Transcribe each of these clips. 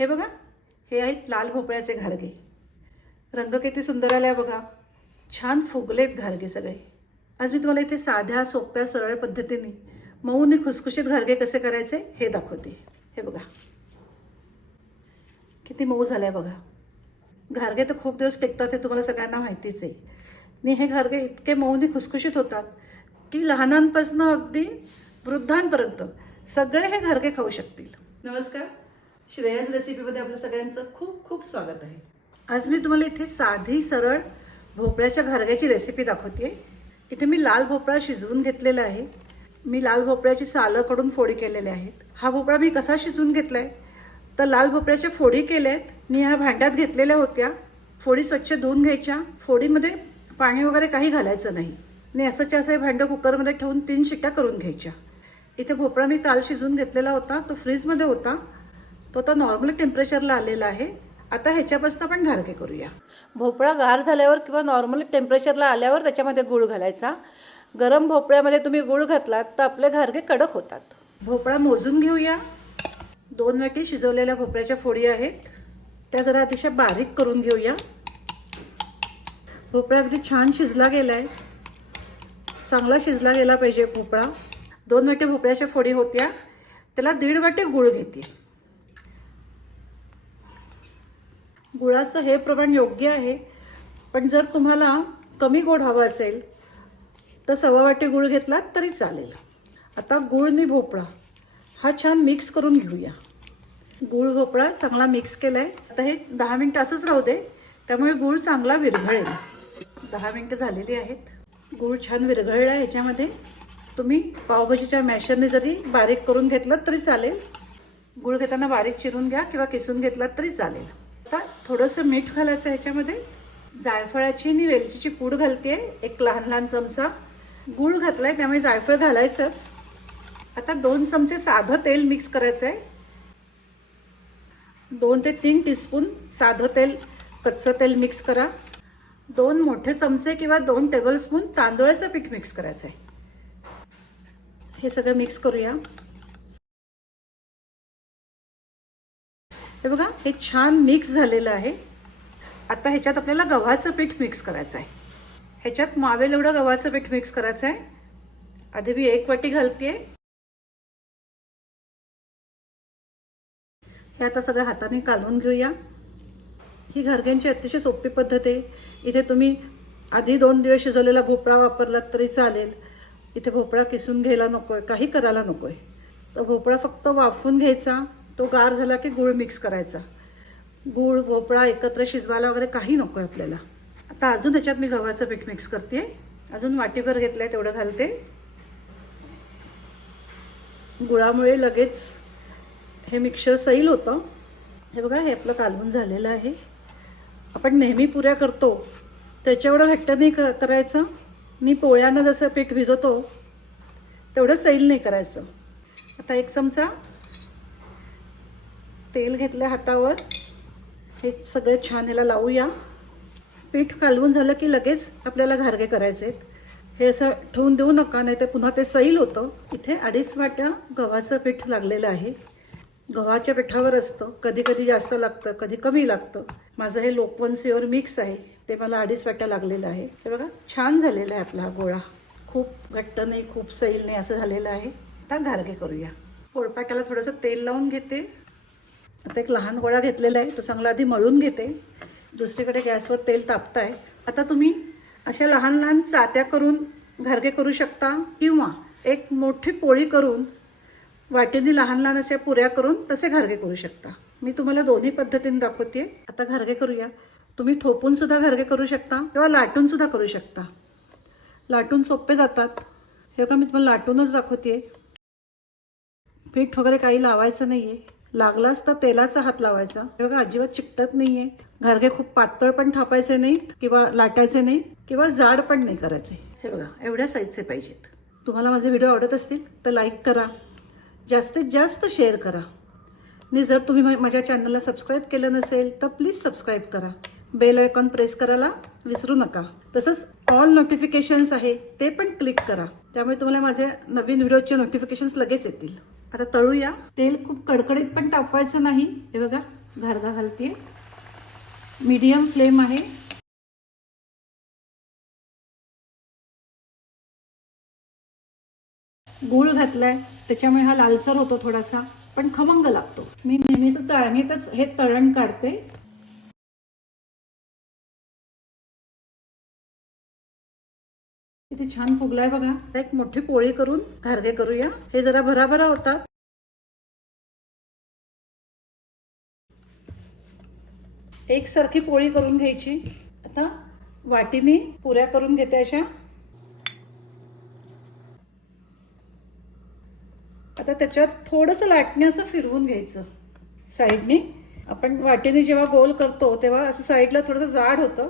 हे बघा हे आहेत लाल भोपळ्याचे घारगे. रंग किती सुंदर आलाय बघा. छान फुगलेत घारगे सगळे. आज मी तुम्हाला इथे साध्या सोप्या सरळ पद्धतीने मऊ आणि खुसखुशीत घारगे कसे करायचे हे दाखवते. हे बघा. किती मऊ झालाय बघा. घारगे तर खूप दिवस टिकतात हे तुम्हाला सगळ्यांना माहितीच आहे. आणि हे घारगे इतके मऊ खुसखुशीत होतात की लहानांपासून अगदी वृद्धांपर्यंत सगळे हे घारगे खाऊ शकतील. नमस्कार. श्रेयस रेसिपीमध्ये आपलं सगळ्यांचं खूप खूप स्वागत आहे. आज मी तुम्हाला इथे साधी सरळ भोपळ्याच्या घारग्याची रेसिपी दाखवते इथे मी लाल भोपळा शिजवून घेतलेला आहे. मी लाल भोपळ्याची सालं कडून फोडी केलेल्या आहेत. हा भोपळा मी कसा शिजवून घेतला आहे तर लाल भोपळ्याच्या फोडी केल्या आहेत मी ह्या भांड्यात घेतलेल्या होत्या. फोडी स्वच्छ धुवून घ्यायच्या. फोडीमध्ये पाणी वगैरे काही घालायचं नाही. आणि असंच्या असं हे भांडं कुकरमध्ये ठेवून तीन शिट्ट्या करून घ्यायच्या. इथे भोपळा मी काल शिजवून घेतलेला होता. तो फ्रीजमध्ये होता. तो आता नॉर्मल टेम्परेचरला आलेला आहे. आता ह्याच्यापासून आपण घारगे करूया. भोपळा गार झाल्यावर किंवा नॉर्मल टेम्परेचरला आल्यावर त्याच्यामध्ये गूळ घालायचा. गरम भोपळ्यामध्ये तुम्ही गूळ घातलात तर आपले घारगे कडक होतात. भोपळा मोजून घेऊया. दोन वाटी शिजवलेल्या भोपळ्याच्या फोडी आहेत. त्या जरा अतिशय बारीक करून घेऊया. भोपळा अगदी छान शिजला गेलाय. चांगला शिजला गेला पाहिजे भोपळा. दोन वाटी भोपळ्याच्या फोडी होत्या. त्याला दीड वाटी गुळ घेते. गुळाचं हे प्रमाण योग्य आहे. पण जर तुम्हाला कमी गोड हवं असेल तर सव्वा वाटी गुळ घेतलात तरी चालेल. आता गुळ आणि भोपळा हा छान मिक्स करून घेऊया. गुळ भोपळा चांगला मिक्स केला आहे आता हे दहा मिनटं असंच राहू दे त्यामुळे गुळ चांगला विरघळेल. दहा मिनटं झालेली आहेत. गुळ छान विरघळला आहे ह्याच्यामध्ये. तुम्ही पावभाजीच्या मॅशरने जरी बारीक करून घेतलं तरी चालेल. गुळ घेताना बारीक चिरून घ्या किंवा किसून घेतलात तरी चालेल. थोडंसं मीठ घालायचं ह्याच्यामध्ये. जायफळाची आणि वेलचीची पूड घालते एक लहान लहान चमचा. गूळ घातलाय त्यामुळे जायफळ घालायचंच. आता दोन चमचे साधं तेल मिक्स करायचं आहे दोन ते तीन टीस्पून साधं तेल कच्चं तेल मिक्स करा. दोन मोठे चमचे किंवा दोन टेबलस्पून तांदूळाचं पीठ मिक्स करायचं आहे हे सगळं मिक्स करूया. हे बघा हे छान मिक्स झालेलं आहे. आता ह्याच्यात आपल्याला गव्हाचं पीठ मिक्स करायचं आहे. ह्याच्यात मावेल एवढं गव्हाचं पीठ मिक्स करायचं आहे. आधी मी एक वाटी घालते हे आता सगळं हाताने कालवून घेऊया. ही घरग्यांची अतिशय सोपी पद्धत आहे. इथे तुम्ही आधी दोन दिवस शिजवलेला भोपळा वापरलात तरी चालेल. इथे भोपळा किसून घ्यायला नको आहे काही करायला नको आहे तर भोपळा फक्त वाफून घ्यायचा. तो गार झाला की गूळ मिक्स करायचा. गूळ भोपळा एकत्र शिजवायला वगैरे काही नको आहे आपल्याला. आता अजून त्याच्यात मी गव्हाचं पीठ मिक्स करते अजून वाटीभर घेतलं आहे तेवढं घालते. गुळामुळे लगेच हे मिक्सर सैल होतं. हे बघा हे आपलं कालवून झालेलं आहे. आपण नेहमी पुऱ्या करतो. त्याच्यावर हट्ट घट्ट नाही क करायचं. मी पोळ्यानं जसं पीठ भिजवतो तेवढं सैल नाही करायचं. आता एक चमचा तेल घेतलं हातावर. हे सगळे छान ह्याला लावूया. पीठ कालवून झालं की लगेच आपल्याला घारगे करायचे आहेत. हे असं ठेवून देऊ नका नाही तर पुन्हा ते सैल होतं. इथे अडीच वाट्या गव्हाचं पीठ लागलेलं आहे. गव्हाच्या पिठावर असतं. कधी कधी जास्त लागतं कधी कमी लागतं. माझं हे लोकवन्सीवर मिक्स आहे. ते मला अडीच वाट्या लागलेलं आहे. हे बघा छान झालेला आहे आपला हा गोळा. खूप घट्ट नाही खूप सैल नाही असं झालेलं आहे. आता घारगे करूया. पोळपाट्याला थोडंसं तेल लावून घेते. आता एक लहान गोळा घेतलेला आहे तो चांगला आधी मळून घेते. दुसरीकडे गॅसवर तेल तापताय. आता तुम्ही अशा लहान लहान चात्या करून घारगे करू शकता किंवा एक मोठी पोळी करून वाटीने लहान लहान अशा पुऱ्या करून तसे घारगे करू शकता. मी तुम्हाला दोन्ही पद्धतीने दाखवते आता घारगे करूया. तुम्ही थोपून सुद्धा घारगे करू शकता किंवा लाटून सुद्धा करू शकता. लाटून सोपे जातात. हे का मी तुम्हाला लाटूनच दाखवते पीठ वगैरे काही लावायचं नाही आहे लागलाच तर तेलाचा हात लावायचा. हे बघा अजिबात चिकटत नाहीये. घारगे खूप पातळ पण थापायचे नाहीत किंवा लाटायचे नाही किंवा जाड पण नाही करायचे. हे बघा एवढ्या साईजचे पाहिजेत. तुम्हाला माझे व्हिडिओ आवडत असतील तर लाईक करा. जास्तीत जास्त शेअर करा. आणि जर तुम्ही माझ्या चॅनलला सबस्क्राईब केलं नसेल तर प्लीज सबस्क्राईब करा. बेल आयकॉन प्रेस करायला विसरू नका. तसंच ऑल नोटिफिकेशन्स आहे ते पण क्लिक करा. त्यामुळे तुम्हाला माझे नवीन व्हिडिओचे नोटिफिकेशन्स लगेच येतील. आता तळूया. तेल खूप कडकडीत पण तापवायचं नाही. हे बघा घारगा घालते मीडियम फ्लेम आहे. गूळ घातलाय. त्याच्यामुळे हा लालसर होतो थोडासा पण खमंग लागतो. मी नेहमीच चाळणीतच हे तळण काढते. किती छान फुगलाय बघा. एक मोठी पोळी करून घारगे करूया. हे जरा भराभरा होतात. एकसारखी पोळी करून घ्यायची. आता वाटीने पुऱ्या करून घेते अशा. आता त्याच्यात थोडंसं लाटणे असं फिरवून घ्यायचं. साईडने. आपण वाटीने जेव्हा गोल करतो तेव्हा असं साईडला थोडंसं जाड होतं.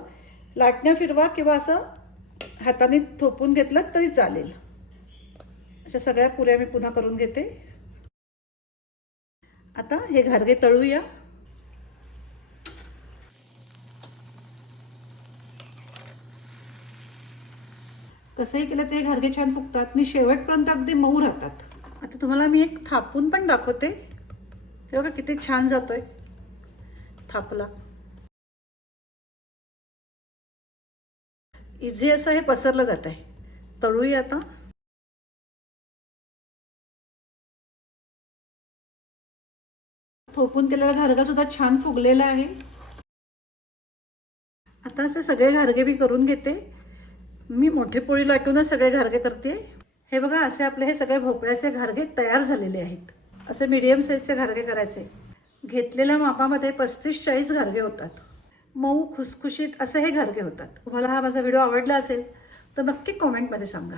लाटण्या फिरवा किंवा असं हाताने थोपून घेतलं तरी चालेल. अशा सगळ्या पुऱ्या मी पुन्हा करून घेते. आता हे घारगे तळूया. कसंही केलं ते घारगे छान फुगतात. आणि शेवटपर्यंत अगदी मऊ राहतात. आता तुम्हाला मी एक थापून पण दाखवते. हे बघा किती छान जातोय थापला. इझी असं हे पसरलं जात आहे. तळूया आता. थोपून केलेला घारगा सुद्धा छान फुगलेला आहे. आता असे सगळे घारगे मी करून घेते. मी मोठे पोळी लाटूनच सगळे घारगे करते. हे बघा असे आपले हे सगळे भोपळ्याचे घारगे तयार झालेले आहेत. असे मीडियम साईजचे घारगे करायचे. घेतलेल्या मापामध्ये पस्तीस चाळीस घारगे होतात. मऊ खुसखुशीत असे हे घरगे होतात तुम्हाला हा माझा व्हिडिओ आवडला असेल तर नक्की कॉमेंटमध्ये सांगा.